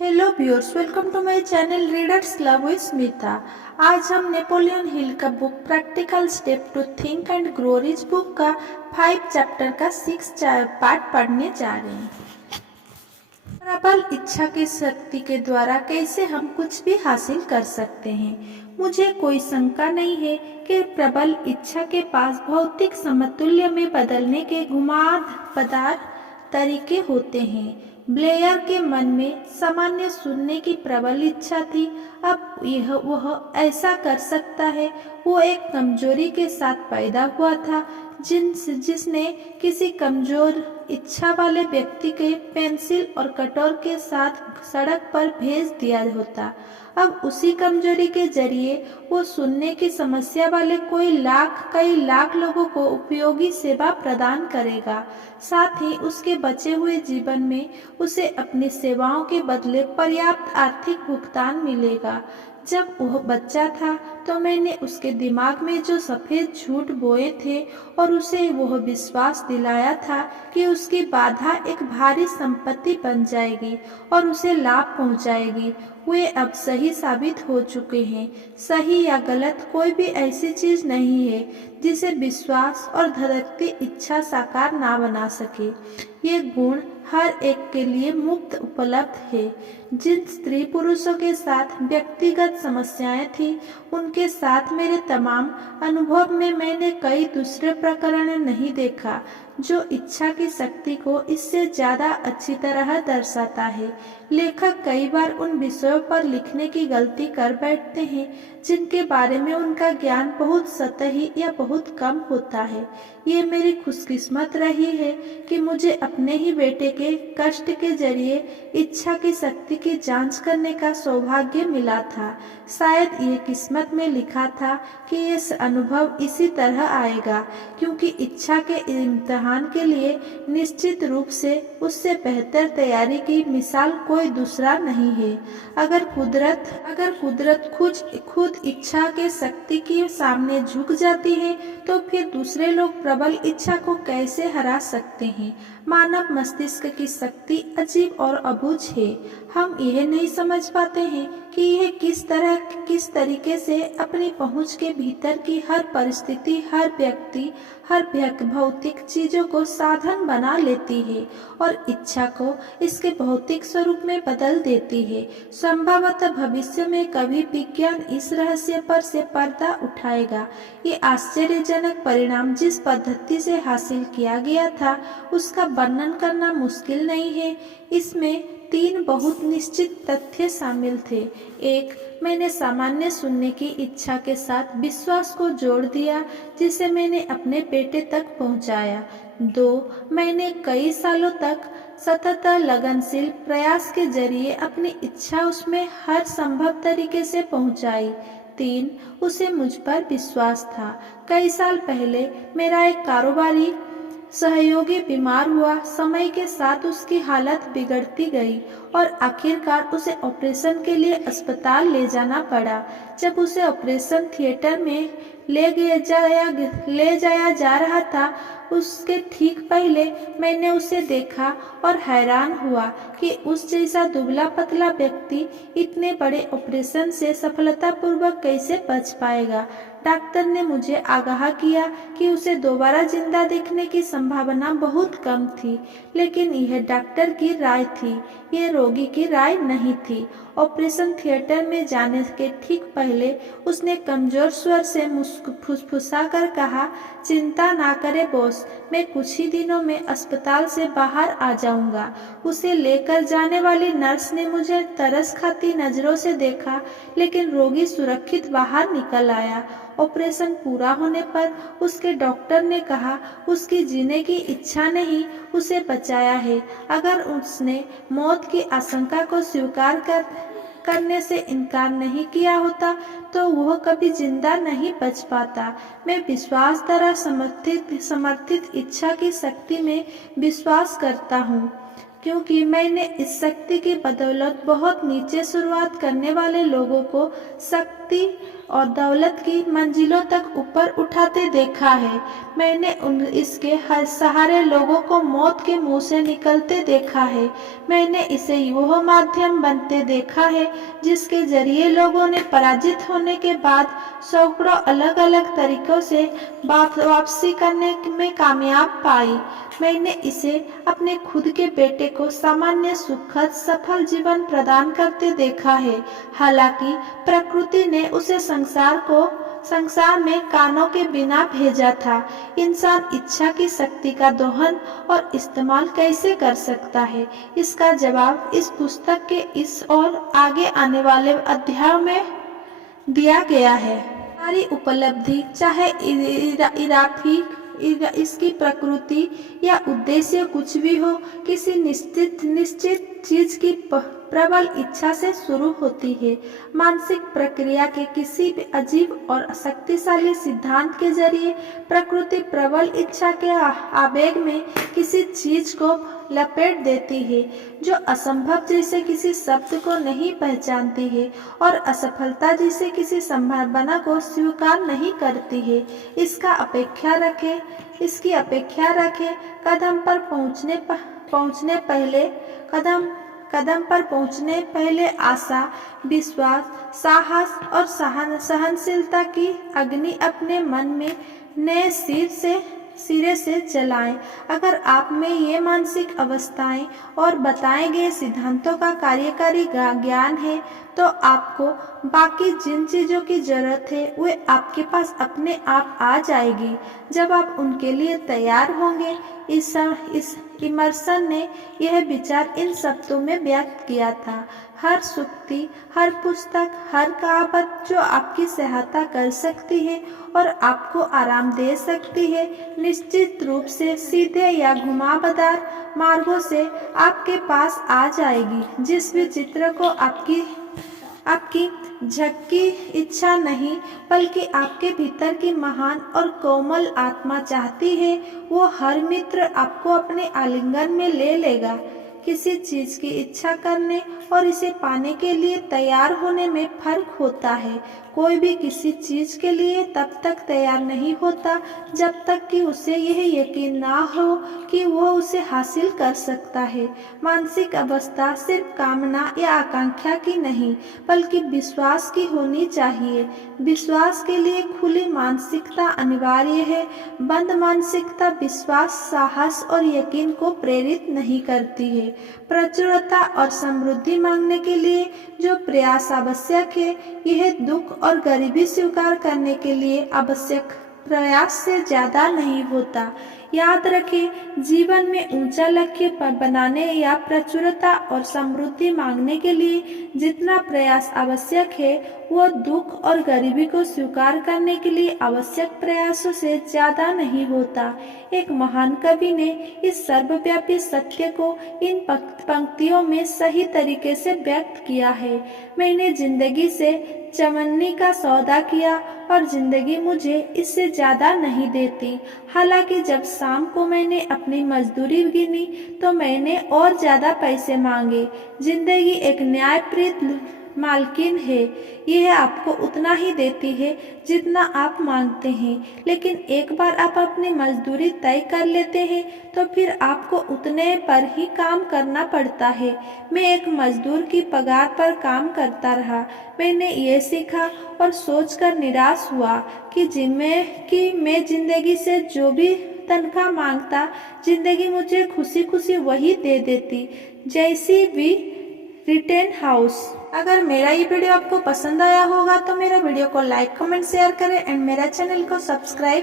Hello viewers, welcome to my channel readers club with Smita. आज हम Napoleon Hill का book practical step to think and grow rich book का 5 chapter का 6 part पढ़ने जा रहे हैं। प्रबल इच्छा की शक्ति के द्वारा कैसे हम कुछ भी हासिल कर सकते हैं। मुझे कोई शंका नहीं है कि प्रबल इच्छा के पास भौतिक समतुल्य में बदलने के घुमावदार तरीके होते हैं। ब्लेयर के मन में सामान्य सुनने की प्रबल इच्छा थी। अब वह ऐसा कर सकता है। वो एक कमजोरी के साथ पैदा हुआ था जिसने किसी कमजोर इच्छा वाले व्यक्ति के पेंसिल और कटोर के साथ सड़क पर भेज दिया होता। अब उसी कमजोरी के जरिए वो सुनने की समस्या वाले कई लाख लोगों को उपयोगी सेवा प्रदान करेगा। साथ ही उसके बचे हुए जीवन में उसे अपनी सेवाओं के बदले पर्याप्त आर्थिक भुगतान मिलेगा। जब वह बच्चा था तो मैंने उसके दिमाग में जो सफेद झूठ बोए थे और उसे वह विश्वास दिलाया था कि उसकी बाधा एक भारी संपत्ति बन जाएगी और उसे लाभ पहुंचाएगी, वे अब सही साबित हो चुके हैं। सही या गलत कोई भी ऐसी चीज नहीं है जिसे विश्वास और धड़कती इच्छा साकार ना बना सके। ये गुण हर एक के लिए मुफ्त उपलब्ध है। जिन स्त्री पुरुषों के साथ व्यक्तिगत समस्याएं थी उनके साथ मेरे तमाम अनुभव में मैंने कई दूसरे प्रकरण नहीं देखा जो इच्छा की शक्ति को इससे ज्यादा अच्छी तरह दर्शाता है। लेखक कई बार उन विषयों पर लिखने की गलती कर बैठते हैं जिनके बारे में उनका ज्ञान बहुत सतही या बहुत कम होता है। ये मेरी खुशकिस्मत रही है कि मुझे अपने ही बेटे के कष्ट के जरिए इच्छा की शक्ति की जांच करने का सौभाग्य मिला था। शायद ये किस्मत में लिखा था कि ये अनुभव इसी तरह आएगा, क्योंकि इच्छा के इम्तिहान के लिए निश्चित रूप से उससे बेहतर तैयारी की मिसाल कोई दूसरा नहीं है। अगर कुदरत खुद इच्छा के शक्ति के सामने झुक जाती है तो फिर दूसरे लोग प्रबल इच्छा को कैसे हरा सकते हैं। मानव मस्तिष्क की शक्ति अजीब और अबूझ है। हम यह नहीं समझ पाते हैं कि यह किस तरीके से अपनी पहुंच के भीतर की हर परिस्थिति, हर व्यक्ति, हर भौतिक चीजों को साधन बना लेती है और इच्छा को इसके भौतिक स्वरूप में बदल देती है। संभवतः भविष्य में कभी विज्ञान इस रहस्य पर से पर्दा उठाएगा। ये आश्चर्यजनक परिणाम जिस पद्धति से हासिल किया गया था उसका वर्णन करना मुश्किल नहीं है। इसमें 3 बहुत निश्चित तथ्य शामिल थे। 1, मैंने सामान्य सुनने की इच्छा के साथ विश्वास को जोड़ दिया जिसे मैंने अपने बेटे तक पहुंचाया। 2, मैंने कई सालों तक सतत लगनशील प्रयास के जरिए अपनी इच्छा उसमें हर संभव तरीके से पहुंचाई। 3, उसे मुझ पर विश्वास था। कई साल पहले मेरा एक कारोबारी सहयोगी बीमार हुआ। समय के साथ उसकी हालत बिगड़ती गई और आखिरकार उसे ऑपरेशन के लिए अस्पताल ले जाना पड़ा। जब उसे ऑपरेशन थिएटर में ले जाया जा रहा था, उसके ठीक पहले मैंने उसे देखा और हैरान हुआ कि उस जैसा दुबला पतला व्यक्ति इतने बड़े ऑपरेशन से सफलतापूर्वक कैसे बच पाएगा। डॉक्टर ने मुझे आगाह किया कि उसे दोबारा जिंदा देखने की संभावना बहुत कम थी, लेकिन यह डॉक्टर की राय थी, यह रोगी की राय नहीं थी। ऑपरेशन थिएटर में जाने के ठीक पहले उसने कमजोर स्वर से फुसफुसा कर कहा, चिंता ना करे बॉस, मैं कुछ ही दिनों में अस्पताल से बाहर आ जाऊंगा। उसे लेकर जाने वाली नर्स ने मुझे तरस खाती नजरों से देखा, लेकिन रोगी सुरक्षित बाहर निकल आया। ऑपरेशन पूरा होने पर उसके डॉक्टर ने कहा, उसकी जीने की इच्छा नहीं, उसे बचाया है। अगर उसने मौत की आशंका को स्वीकार करने से इनकार नहीं किया होता तो वह कभी जिंदा नहीं बच पाता। मैं विश्वास द्वारा समर्थित इच्छा की शक्ति में विश्वास करता हूँ, क्योंकि मैंने इस शक्ति की बदौलत बहुत नीचे शुरुआत करने वाले लोगों को शक्ति और दौलत की मंजिलों तक ऊपर उठाते देखा है। मैंने इसके हर सहारे लोगों को मौत के मुंह से निकलते देखा है। मैंने इसे वह माध्यम बनते देखा है जिसके जरिए लोगों ने पराजित होने के बाद सैकड़ों अलग अलग तरीकों से वापसी करने में कामयाब पाई। मैंने इसे अपने खुद के बेटे को सामान्य सुखद सफल जीवन प्रदान करते देखा है। हालांकि प्रकृति ने उसे संसार में कानों के बिना भेजा था। इंसान इच्छा की शक्ति का दोहन और इस्तेमाल कैसे कर सकता है, इसका जवाब इस पुस्तक के इस और आगे आने वाले अध्यायों में दिया गया है। हमारी उपलब्धि चाहे इसकी प्रकृति या उद्देश्य कुछ भी हो, किसी निश्चित चीज की प्रबल इच्छा से शुरू होती है। मानसिक प्रक्रिया के किसी भी अजीब और शक्तिशाली सिद्धांत के जरिए प्रकृति प्रबल इच्छा के आवेग में किसी चीज को लपेट देती है जो असंभव जैसे किसी शब्द को नहीं पहचानती है और असफलता जैसे किसी संभावना को स्वीकार नहीं करती है। इसकी अपेक्षा रखें कदम पर पहुंचने पहले आशा, विश्वास, साहस और सहनशीलता की अग्नि अपने मन में नए सिरे से जलाएं। अगर आप में ये मानसिक अवस्थाएं और बताए गए सिद्धांतों का कार्यकारी ज्ञान है तो आपको बाकी जिन चीज़ों की जरूरत है वे आपके पास अपने आप आ जाएगी जब आप उनके लिए तैयार होंगे। इस इमर्सन ने यह विचार इन शब्दों में व्यक्त किया था। हर सूक्ति, हर पुस्तक, हर कहावत जो आपकी सहायता कर सकती है और आपको आराम दे सकती है, निश्चित रूप से सीधे या घुमावदार मार्गों से आपके पास आ जाएगी। जिस भी चित्र को आपकी झक्की इच्छा नहीं बल्कि आपके भीतर की महान और कोमल आत्मा चाहती है, वो हर मित्र आपको अपने आलिंगन में ले लेगा। किसी चीज की इच्छा करने और इसे पाने के लिए तैयार होने में फर्क होता है। कोई भी किसी चीज के लिए तब तक तैयार नहीं होता जब तक कि उसे यह यकीन ना हो कि वह उसे हासिल कर सकता है। मानसिक अवस्था सिर्फ कामना या आकांक्षा की नहीं बल्कि विश्वास की होनी चाहिए। विश्वास के लिए खुली मानसिकता अनिवार्य है। बंद मानसिकता विश्वास, साहस और यकीन को प्रेरित नहीं करती है। प्रचुरता और समृद्धि मांगने के लिए जो प्रयास आवश्यक है, यह दुख और गरीबी स्वीकार करने के लिए आवश्यक प्रयास से ज्यादा नहीं होता। याद रखें, जीवन में ऊंचा लक्ष्य बनाने या प्रचुरता और समृद्धि मांगने के लिए जितना प्रयास आवश्यक है, वो दुख और गरीबी को स्वीकार करने के लिए आवश्यक प्रयासों से ज्यादा नहीं होता। एक महान कवि ने इस सर्वव्यापी सत्य को इन पंक्तियों में सही तरीके से व्यक्त किया है। मैंने जिंदगी से चमन्नी का सौदा किया और जिंदगी मुझे इससे ज्यादा नहीं देती। हालांकि जब शाम को मैंने अपनी मजदूरी गिनी तो मैंने और ज्यादा पैसे मांगे। जिंदगी एक न्यायप्रिय मालकिन है, यह आपको उतना ही देती है जितना आप मांगते हैं। लेकिन एक बार आप अपनी मजदूरी तय कर लेते हैं तो फिर आपको उतने पर ही काम करना पड़ता है। मैं एक मजदूर की पगार पर काम करता रहा। मैंने ये सीखा और सोचकर निराश हुआ कि मैं जिंदगी से जो भी तनख्वाह मांगता, जिंदगी मुझे खुशी खुशी वही दे देती, जैसी भी रिटेन हाउस। अगर मेरा ये वीडियो आपको पसंद आया होगा तो मेरा वीडियो को लाइक, कमेंट, शेयर करें एंड मेरा चैनल को सब्सक्राइब